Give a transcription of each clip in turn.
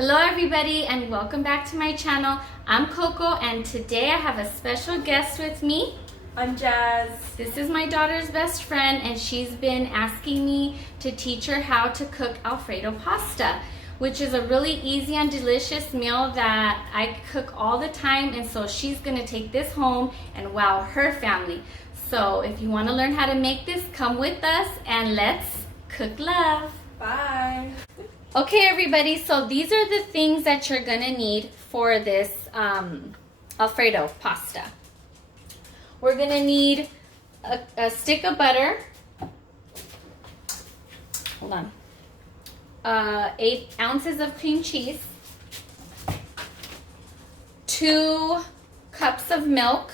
Hello everybody and welcome back to my channel. I'm Coco and today I have a special guest with me. I'm Jazz. This is my daughter's best friend and she's been asking me to teach her how to cook Alfredo pasta, which is a really easy and delicious meal that I cook all the time, and so she's gonna take this home and wow her family. So if you want to learn how to make this, come with us and let's cook love. Bye. Okay everybody, so these are the things that you're gonna need for this Alfredo pasta. We're gonna need a stick of butter. Hold on. 8 ounces of cream cheese. 2 cups of milk.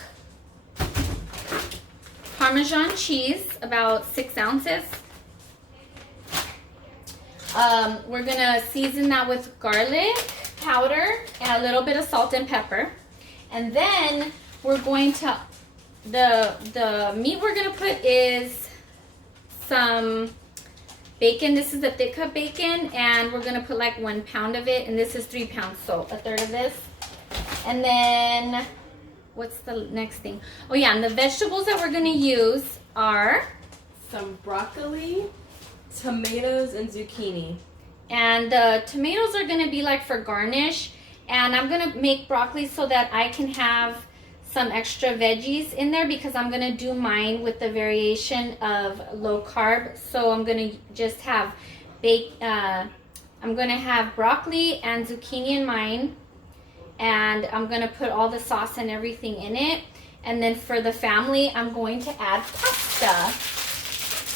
Parmesan cheese, about 6 ounces. We're gonna season that with garlic powder and a little bit of salt and pepper. And then we're going to, the meat we're gonna put is some bacon. This is the thick cut bacon and we're gonna put like 1 pound of it, and this is 3 pounds, so a third of this. And then, what's the next thing? Oh yeah, and the vegetables that we're gonna use are some broccoli, tomatoes, and zucchini. And the tomatoes are gonna be like for garnish, and I'm gonna make broccoli so that I can have some extra veggies in there because I'm gonna do mine with the variation of low carb. So I'm gonna just have I'm gonna have broccoli and zucchini in mine, and I'm gonna put all the sauce and everything in it. And then for the family, I'm going to add pasta.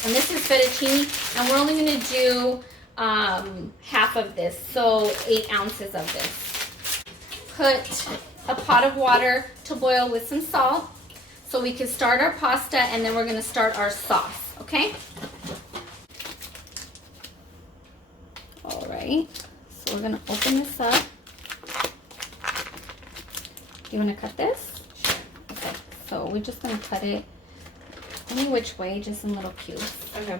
And this is fettuccine, and we're only going to do half of this, so 8 ounces of this. Put a pot of water to boil with some salt so we can start our pasta, and then we're going to start our sauce, okay? All right, so we're going to open this up. You want to cut this? Sure. Okay, so we're just going to cut it any which way, just in little cubes. Okay.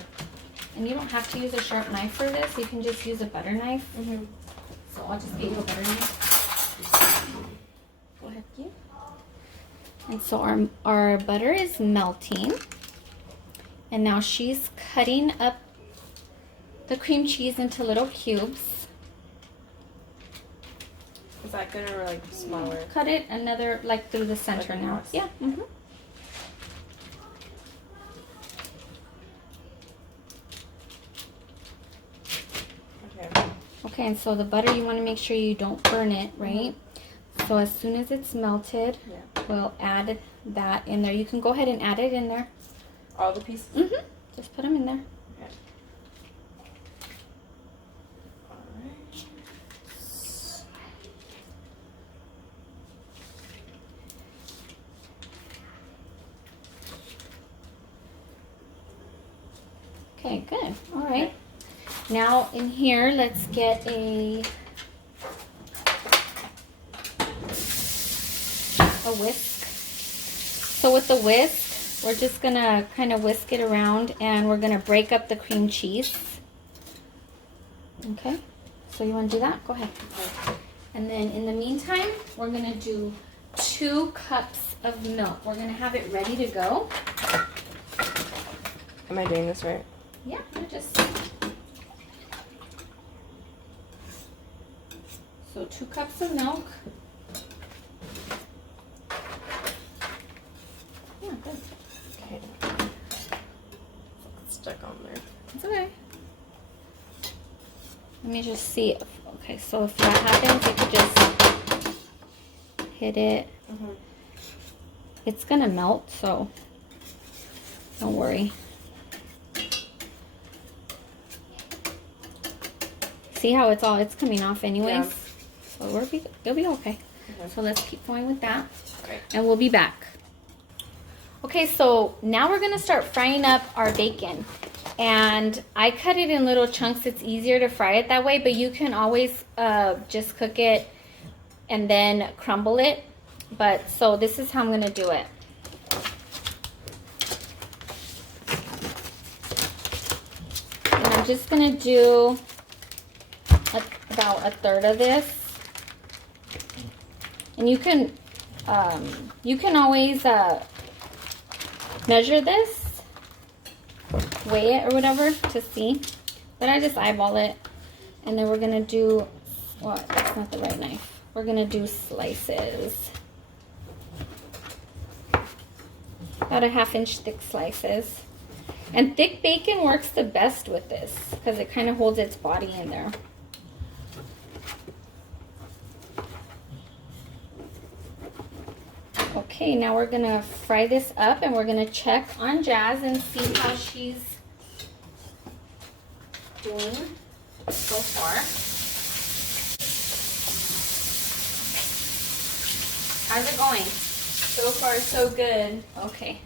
And you don't have to use a sharp knife for this. You can just use a butter knife. Mm-hmm. So I'll just get you a butter knife. Go ahead, you. And so our butter is melting. And now she's cutting up the cream cheese into little cubes. Is that good or like smaller? Cut it another, like through the center like now. across? Yeah. Mm-hmm. Okay, and so the butter, you want to make sure you don't burn it, right? Mm-hmm. So as soon as it's melted, yeah, we'll add that in there. You can go ahead and add it in there. All the pieces? Mm-hmm. Just put them in there. Okay. Alright. Okay, good. All right. Okay. Now in here, let's get a whisk. So with the whisk, we're just gonna kind of whisk it around, and we're gonna break up the cream cheese. Okay, so you want to do that? Go ahead. Okay. And then in the meantime, we're gonna do 2 cups of milk. We're gonna have it ready to go. Am I doing this right? Yeah, you're just. So 2 cups of milk. Yeah, good. Okay. It's stuck on there. It's okay. Let me just see. Okay, so if that happens, you could just hit it. Mm-hmm. It's gonna melt, so don't worry. See how it's coming off anyways? Yeah. So it'll be okay. So let's keep going with that. Okay. And we'll be back. Okay, so now we're gonna start frying up our bacon. And I cut it in little chunks. It's easier to fry it that way, but you can always just cook it and then crumble it. But so this is how I'm gonna do it. And I'm just gonna do about a third of this. And you can always measure this, weigh it or whatever to see. But I just eyeball it. And then we're gonna do, well, that's not the right knife. We're gonna do slices. About a 1/2 inch thick slices. And thick bacon works the best with this because it kind of holds its body in there. Okay, now we're gonna fry this up and we're gonna check on Jazz and see how she's doing so far. How's it going? So far, so good. Okay,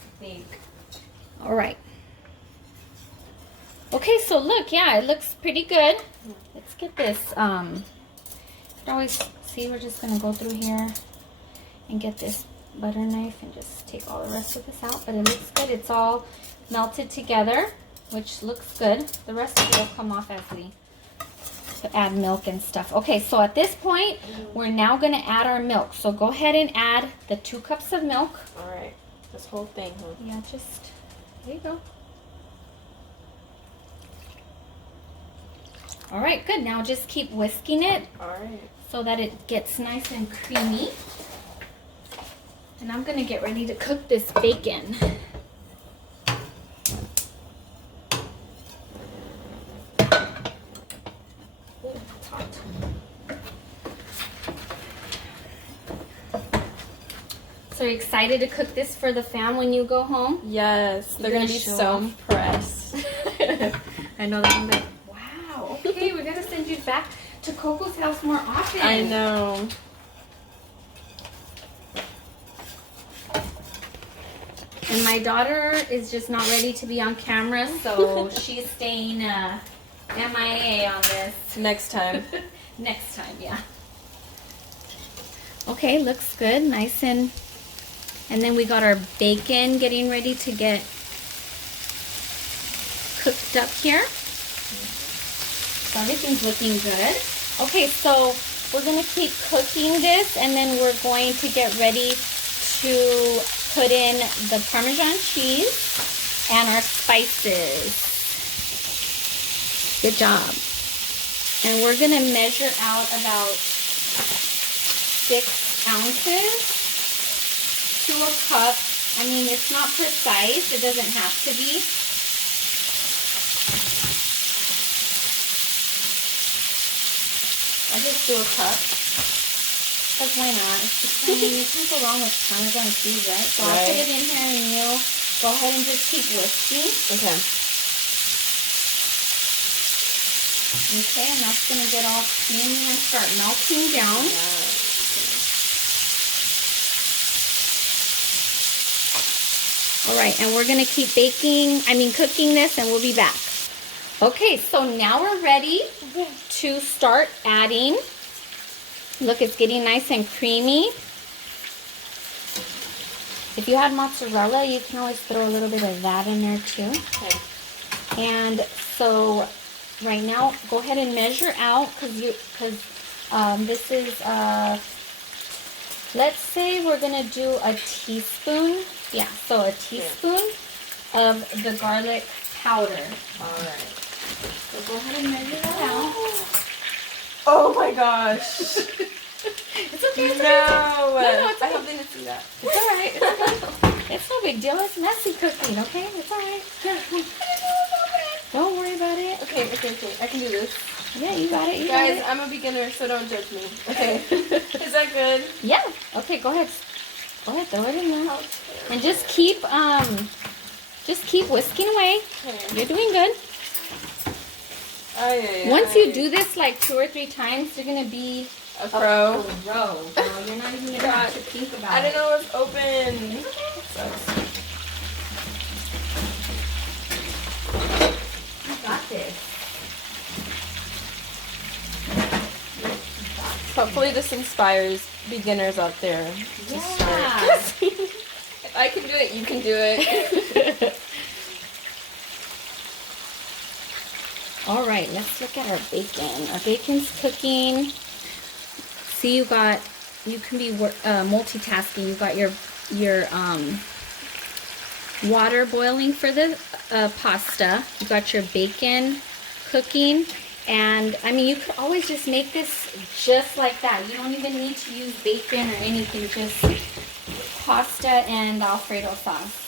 all right. Okay, so look, yeah, it looks pretty good. Let's get this. You can always see, we're just gonna go through here and get this butter knife and just take all the rest of this out. But it looks good. It's all melted together, which looks good. The rest of it will come off as we add milk and stuff. Okay, so at this point, we're now gonna add our milk. So go ahead and add the 2 cups of milk. All right, this whole thing, huh? Yeah, just, there you go. All right, good. Now just keep whisking it. All right. So that it gets nice and creamy. And I'm gonna get ready to cook this bacon. Ooh, it's hot. So you're excited to cook this for the fam when you go home? Yes, they're You're gonna gonna be show so off. impressed. I know that. I'm like, wow, okay, we gotta send you back to Coco's house more often. I know. And my daughter is just not ready to be on camera, so she's staying MIA on this. Next time. Next time, yeah. Okay, looks good, nice and then we got our bacon getting ready to get cooked up here. So everything's looking good. Okay, so we're gonna keep cooking this, and then we're going to get ready to put in the Parmesan cheese and our spices. Good job. And we're gonna measure out about 6 ounces to a cup. I mean, it's not precise, it doesn't have to be. I'll just do a cup. Because why not? I mean, you can't go wrong with Parmesan cheese, right? So I'll put it in here and you go ahead and just keep whisking. Okay. Okay, and that's going to get all creamy and start melting down. All right, and we're going to keep cooking this, and we'll be back. Okay, so now we're ready to start adding. Look, it's getting nice and creamy. If you had mozzarella, you can always throw a little bit of that in there too. Okay. And so right now, go ahead and measure out because this is let's say we're gonna do a teaspoon. Yeah, so a teaspoon of the garlic powder. All right. So go ahead and measure that out. Oh my gosh. It's okay. It's No. okay. No, it's I okay. hope they didn't see that. It's all right. It's okay. It's no big deal. It's messy cooking, okay? It's all right. Don't worry about it. Okay. I can do this. Yeah, you got it. You Guys, got I'm a beginner, so don't judge me. Okay. Is that good? it. Yeah. Okay, go ahead. Go ahead, throw it in there. And just keep whisking away. Okay. You're doing good. Once you do this like 2 or 3 times, you're gonna be a pro. Girl, you're not even gonna have to think about I it. didn't know it was open. Sucks. You got this. Hopefully this inspires beginners out there to start. Yeah. If I can do it, you can do it. All right, let's look at our bacon. Our bacon's cooking. See, you can be multitasking. You got your water boiling for the pasta. You got your bacon cooking. And I mean, you could always just make this just like that. You don't even need to use bacon or anything, just pasta and Alfredo sauce.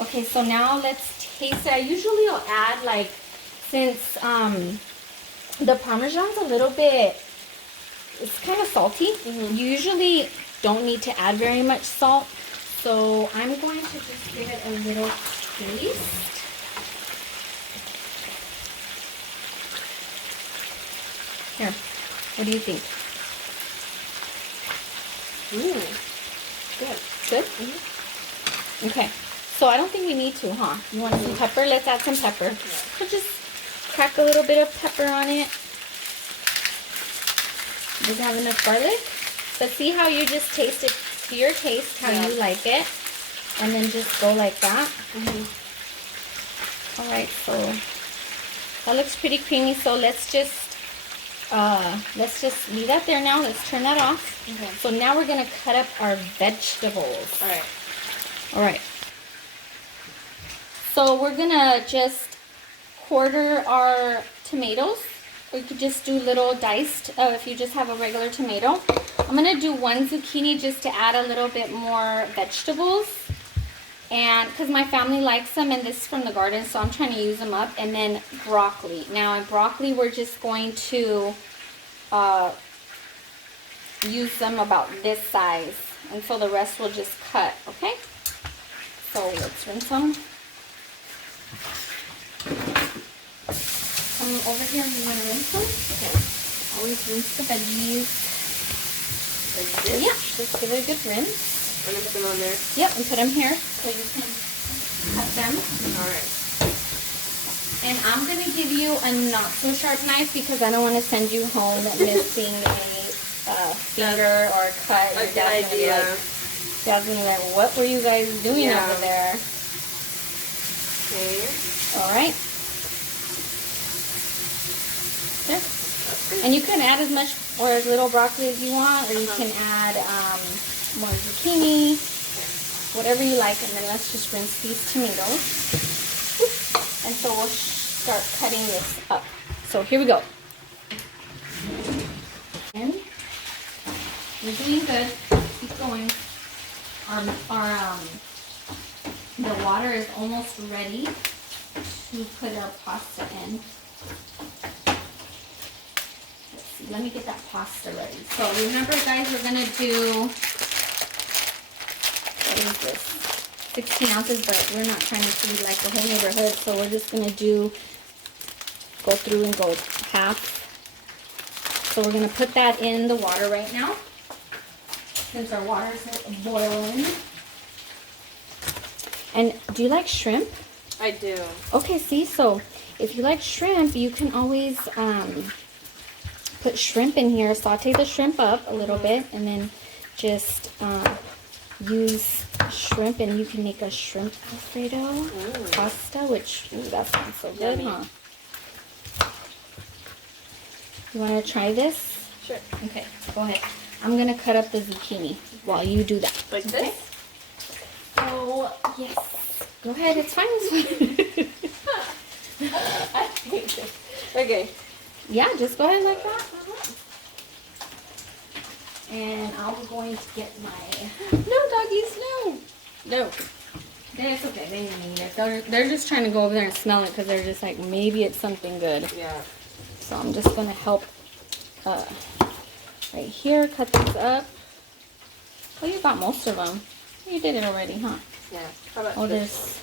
Okay, so now let's taste it. I usually will add, like, since the Parmesan's a little bit, it's kind of salty. You usually don't need to add very much salt. So I'm going to just give it a little taste. Here, what do you think? Ooh, good. Good? Okay, so I don't think we need to, huh? You want some pepper? Let's add some pepper. So just crack a little bit of pepper on it. Does it have enough garlic? But see how you just taste it to your taste, how you like it. And then just go like that. All right, so that looks pretty creamy. So let's just leave that there now. Let's turn that off. Okay. So now we're gonna cut up our vegetables. All right. All right. So we're gonna just quarter our tomatoes. Or you could just do little diced if you just have a regular tomato. I'm gonna do 1 zucchini just to add a little bit more vegetables. And because my family likes them, and this is from the garden, so I'm trying to use them up. And then broccoli. Now in broccoli, we're just going to use them about this size, and so the rest will just cut. Okay. So let's rinse them. Come over here. You want to rinse them? Okay. Always rinse the veggies. Like this? Yeah. Just give it a good rinse. I'm gonna put them on there. Yep, and put them here so you can cut them. All right. And I'm going to give you a not so sharp knife because I don't want to send you home missing a finger or a cut. Your dad's gonna be like, what were you guys doing over there? Okay. All right. There. And you can add as much or as little broccoli as you want, or you can add more zucchini, whatever you like. And then let's just rinse these tomatoes. And so we'll start cutting this up. So here we go. And we're doing good. Keep going. The water is almost ready to put our pasta in. Let's see. Let me get that pasta ready. So remember, guys, we're gonna do, what is this? 16 ounces, but we're not trying to feed like the whole neighborhood, so we're just gonna go through and go half. So we're gonna put that in the water right now, since our water is boiling. And do you like shrimp? I do. Okay, see, so if you like shrimp, you can always put shrimp in here, saute the shrimp up a little bit, and then just use shrimp, and you can make a shrimp Alfredo pasta, which, that sounds so good, huh? You want to try this? Sure. Okay, go ahead. I'm going to cut up the zucchini while you do that. Like this? So, yes. Go ahead, it's fine. It's fine. I hate this. Okay. Yeah, just go ahead like that. And I'm going to get my... No, doggies, no. No. It's okay, they didn't need it. They're just trying to go over there and smell it because they're just like, maybe it's something good. Yeah. So I'm just going to help right here, cut these up. Oh, you got most of them. You did it already, huh? Yeah. How about this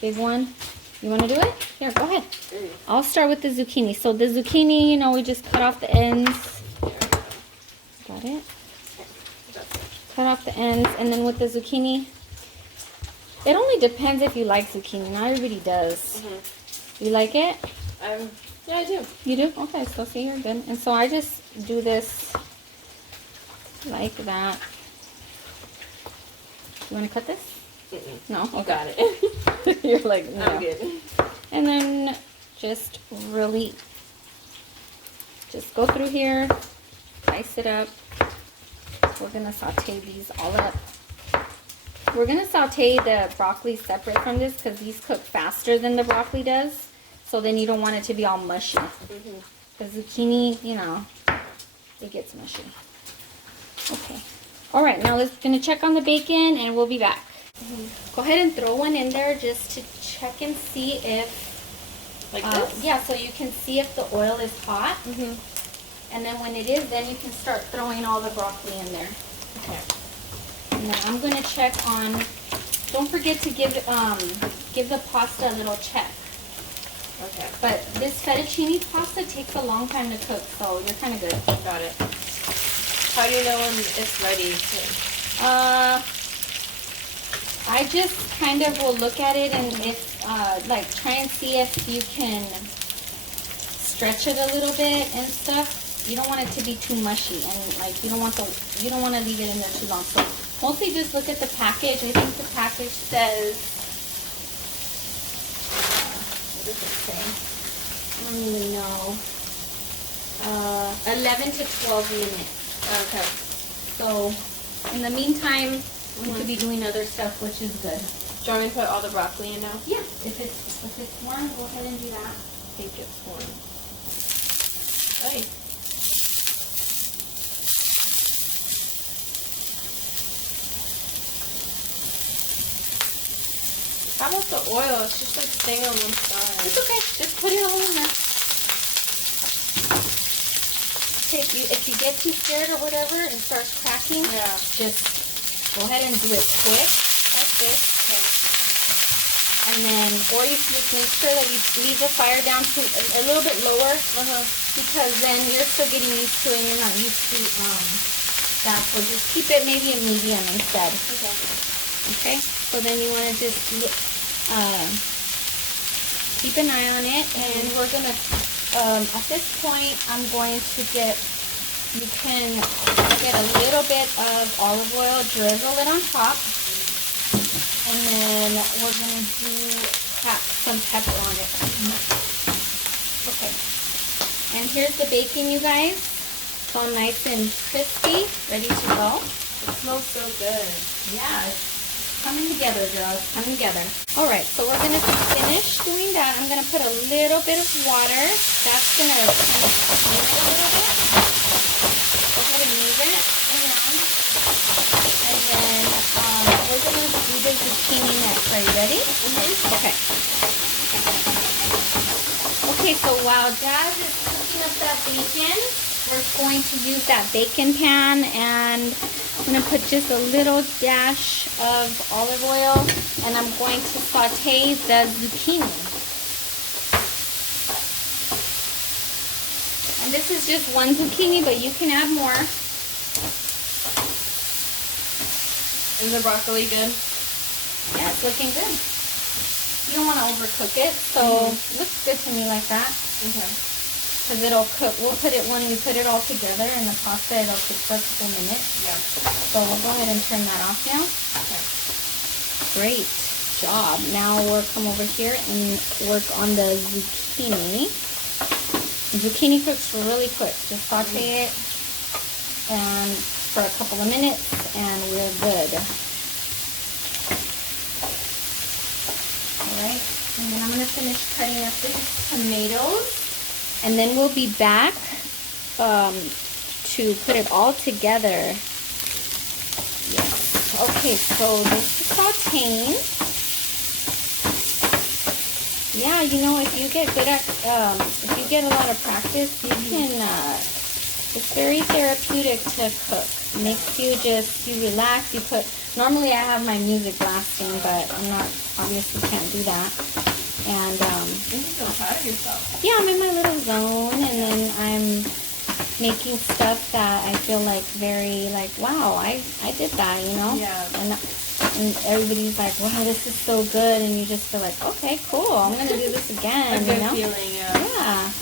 big one. You want to do it? Here, go ahead. Ooh. I'll start with the zucchini. So the zucchini, you know, we just cut off the ends. Got it? Cut off the ends. And then with the zucchini, it only depends if you like zucchini. Not everybody does. You like it? Yeah, I do. You do? Okay, so see, you're good. And so I just do this like that. You want to cut this? No? Okay. Got it. You're like, no. I'm good. And then just really, just go through here, dice it up. We're gonna saute these all up. We're gonna saute the broccoli separate from this because these cook faster than the broccoli does. So then you don't want it to be all mushy. The zucchini, you know, it gets mushy. Okay. All right, now let's gonna check on the bacon and we'll be back. Go ahead and throw one in there just to check and see if, like this? yeah, so you can see if the oil is hot. And then when it is, then you can start throwing all the broccoli in there. Okay. And then I'm gonna check on, don't forget to give the pasta a little check. Okay. But this fettuccine pasta takes a long time to cook, so you're kind of good. Got it. How do you know when it's ready? I just kind of will look at it and if, like, try and see if you can stretch it a little bit and stuff. You don't want it to be too mushy, and like you don't want to leave it in there too long. So mostly just look at the package. I think the package says, what does it say? I don't even know. 11 to 12 minutes. Okay. So in the meantime, we could be doing other stuff, which is good. Do you want me to put all the broccoli in now? Yeah. If it's warm, go ahead and do that. I think it's warm. Right. How about the oil? It's just like staying on one side. It's okay. Just put it all in there. Okay, if you get too scared or whatever and starts cracking, just go ahead and do it quick, like this. Okay. And then, or you can just make sure that you leave the fire down to a little bit lower, because then you're still getting used to it and you're not used to that. So just keep it maybe a medium instead. Okay. Okay. So then you want to just keep an eye on it, and we're gonna. At this point, I'm going to you can get a little bit of olive oil, drizzle it on top, and then we're going to crack some pepper on it. Okay. And here's the bacon, you guys. It's all nice and crispy, ready to go. It smells so good. Yeah, it's coming together, girls. Coming together. All right, so we're going to finish doing that. I'm going to put a little bit of water. That's going to kind of steam it a little bit. Go ahead and move it around. And then we're going to do the zucchini next. Are you ready? Okay. Okay, so while Dad is cooking up that bacon, we're going to use that bacon pan, and I'm going to put just a little dash of olive oil, and I'm going to saute the zucchini. And this is just one zucchini, but you can add more. Is the broccoli good? Yeah, it's looking good. You don't want to overcook it, so it looks good to me like that. Okay. Because it'll cook. We'll put it, when we put it all together in the pasta, it'll cook for a couple minutes. Yeah. So we'll go ahead and turn that off now. Okay. Great job. Now we'll come over here and work on the zucchini. The zucchini cooks really quick. Just saute it and for a couple of minutes, and we're good. All right. And then I'm going to finish cutting up the tomatoes. And then we'll be back to put it all together. Yes. Okay, so this is sauteing. Yeah, you know, if you get good at, if you get a lot of practice, you can, it's very therapeutic to cook. It makes you you relax, normally I have my music blasting, but I'm not, obviously can't do that. And, You're so proud of yourself. yeah, I'm in my little zone, and then I'm making stuff that I feel like very, like, wow, I did that, you know? Yeah. And everybody's like, wow, this is so good, and you just feel like, okay, cool, I'm going to do this again, A good you know? feeling, yeah. Yeah.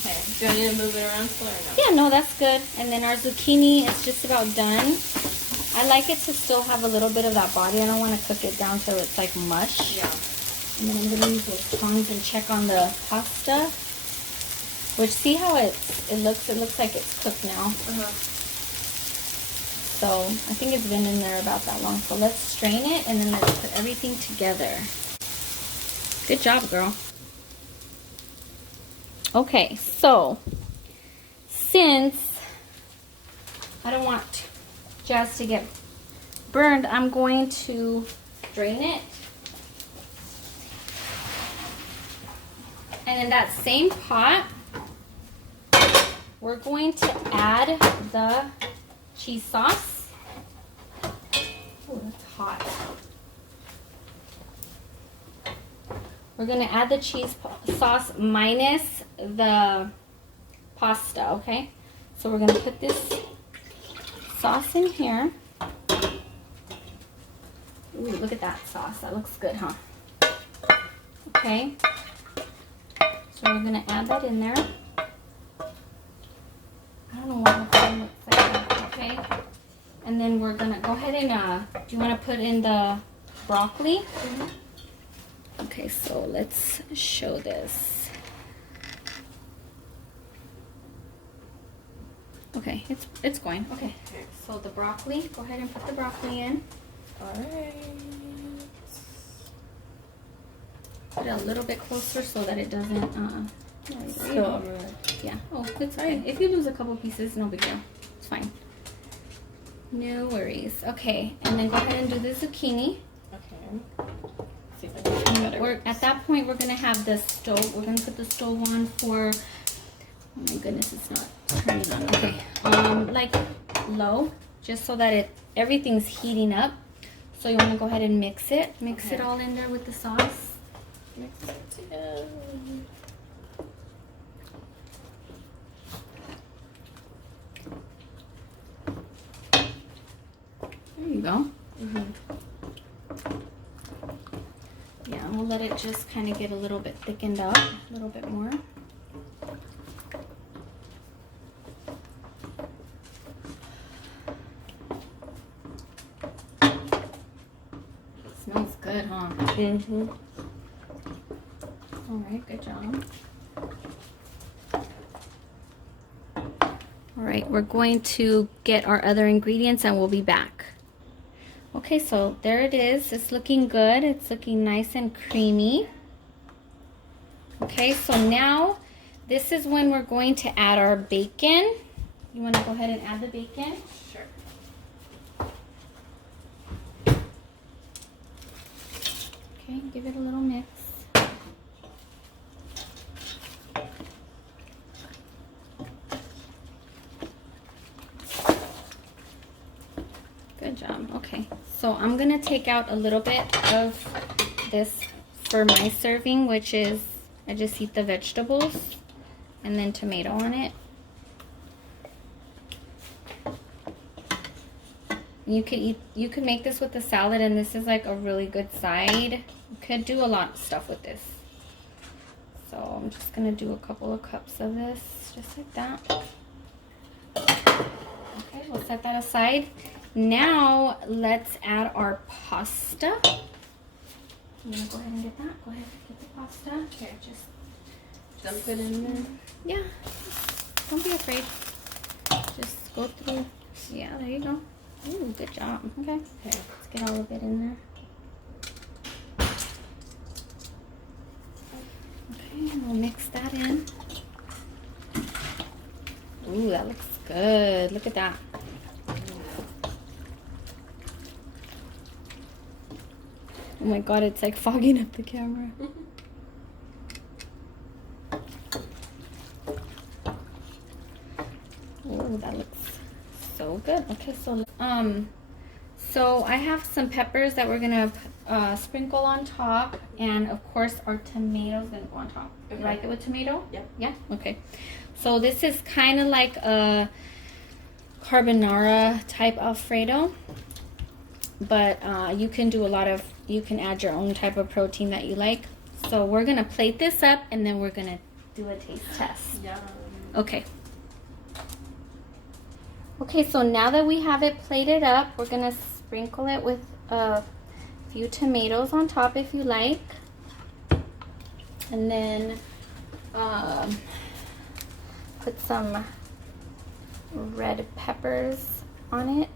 Okay. Do I need to move it around still or no? Yeah, no, that's good. And then our zucchini is just about done. I like it to still have a little bit of that body. I don't want to cook it down till it's like mush. Yeah. And then I'm going to use those tongs and check on the pasta. Which, see how it looks? It looks like it's cooked now. So I think it's been in there about that long. So let's strain it and then let's put everything together. Good job, girl. Okay, so since I don't want Jazz to get burned, I'm going to drain it. And in that same pot, we're going to add the cheese sauce. Oh, that's hot. We're going to add the cheese sauce minus the pasta, okay? So we're going to put this sauce in here. Ooh, look at that sauce. That looks good, huh? Okay. So we're going to add that in there. I don't know what it looks like, okay? And then we're going to go ahead and, do you want to put in the broccoli? Mm-hmm. Okay, so let's show this. Okay, it's going. Okay, so the broccoli, go ahead and put the broccoli in. Alright. Put it a little bit closer so that it doesn't, yeah. Oh, it's fine. If you lose a couple pieces, no big deal. It's fine. No worries. Okay, and then go ahead and do the zucchini. Okay. At that point, we're gonna have the stove. We're gonna put the stove on for. Oh my goodness, it's not turning on. Okay, like low, just so that everything's heating up. So you want to go ahead and mix it. Mix it all in there with the sauce. Mix it together. There you go. Yeah, we'll let it just kind of get a little bit thickened up, a little bit more. Smells good, huh? Mm-hmm. All right, good job. All right, we're going to get our other ingredients and we'll be back. Okay, so there it is. It's looking good. It's looking nice and creamy. Okay, so now this is when we're going to add our bacon. You want to go ahead and add the bacon? Sure. Okay, give it a little mix. Good job. Okay, so I'm gonna take out a little bit of this for my serving, which is I just eat the vegetables and then tomato on it. You could make this with a salad, and this is like a really good side. You could do a lot of stuff with this. So I'm just gonna do a couple of cups of this, just like that. Okay, we'll set that aside. Now let's add our pasta. You wanna go ahead and get that? Go ahead and get the pasta. Here, just dump it in there. Yeah, don't be afraid. Just go through. Yeah, there you go. Ooh, good job. Okay, let's get all of it in there. Okay, and we'll mix that in. Ooh, that looks good. Look at that. Oh my god, it's like fogging up the camera. Oh, that looks so good. Okay, so I have some peppers that we're gonna sprinkle on top, and of course our tomatoes gonna go on top. Okay. You like it with tomato? Yep. Yeah. Okay. So this is kind of like a carbonara type Alfredo, but you can do you can add your own type of protein that you like. So we're gonna plate this up, and then we're gonna do a taste test. Yum. Okay. Okay, so now that we have it plated up, we're gonna sprinkle it with a few tomatoes on top if you like. And then put some red peppers on it.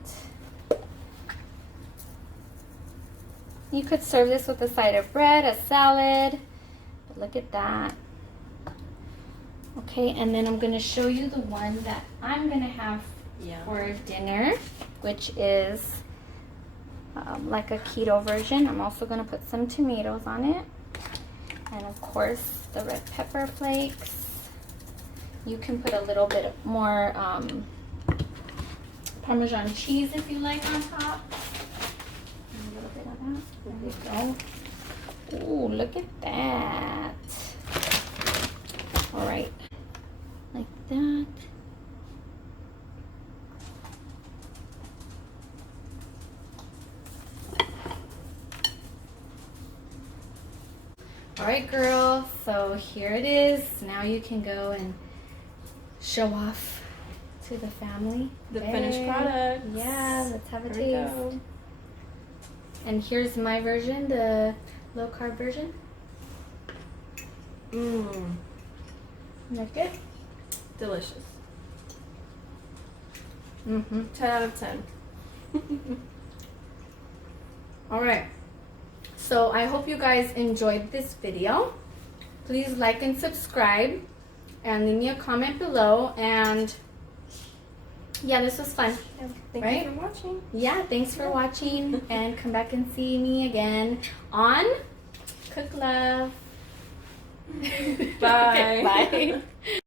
You could serve this with a side of bread, a salad. But look at that. Okay, and then I'm gonna show you the one that I'm gonna have for dinner, which is like a keto version. I'm also gonna put some tomatoes on it. And of course, the red pepper flakes. You can put a little bit more Parmesan cheese if you like on top. And a little bit of that. There you go. Ooh, look at that. All right, like that. All right, girl, so here it is. Now you can go and show off to the family. The finished product. Yeah, let's have a Here we taste. go. And here's my version, the low carb version. Mmm. Look good? Delicious. Mm-hmm. 10 out of 10. All right. So I hope you guys enjoyed this video. Please like and subscribe and leave me a comment below. And yeah, this was fun. Thank Right? you for watching. Yeah, thanks for watching, and come back and see me again on Cook Love. Bye. Okay, bye.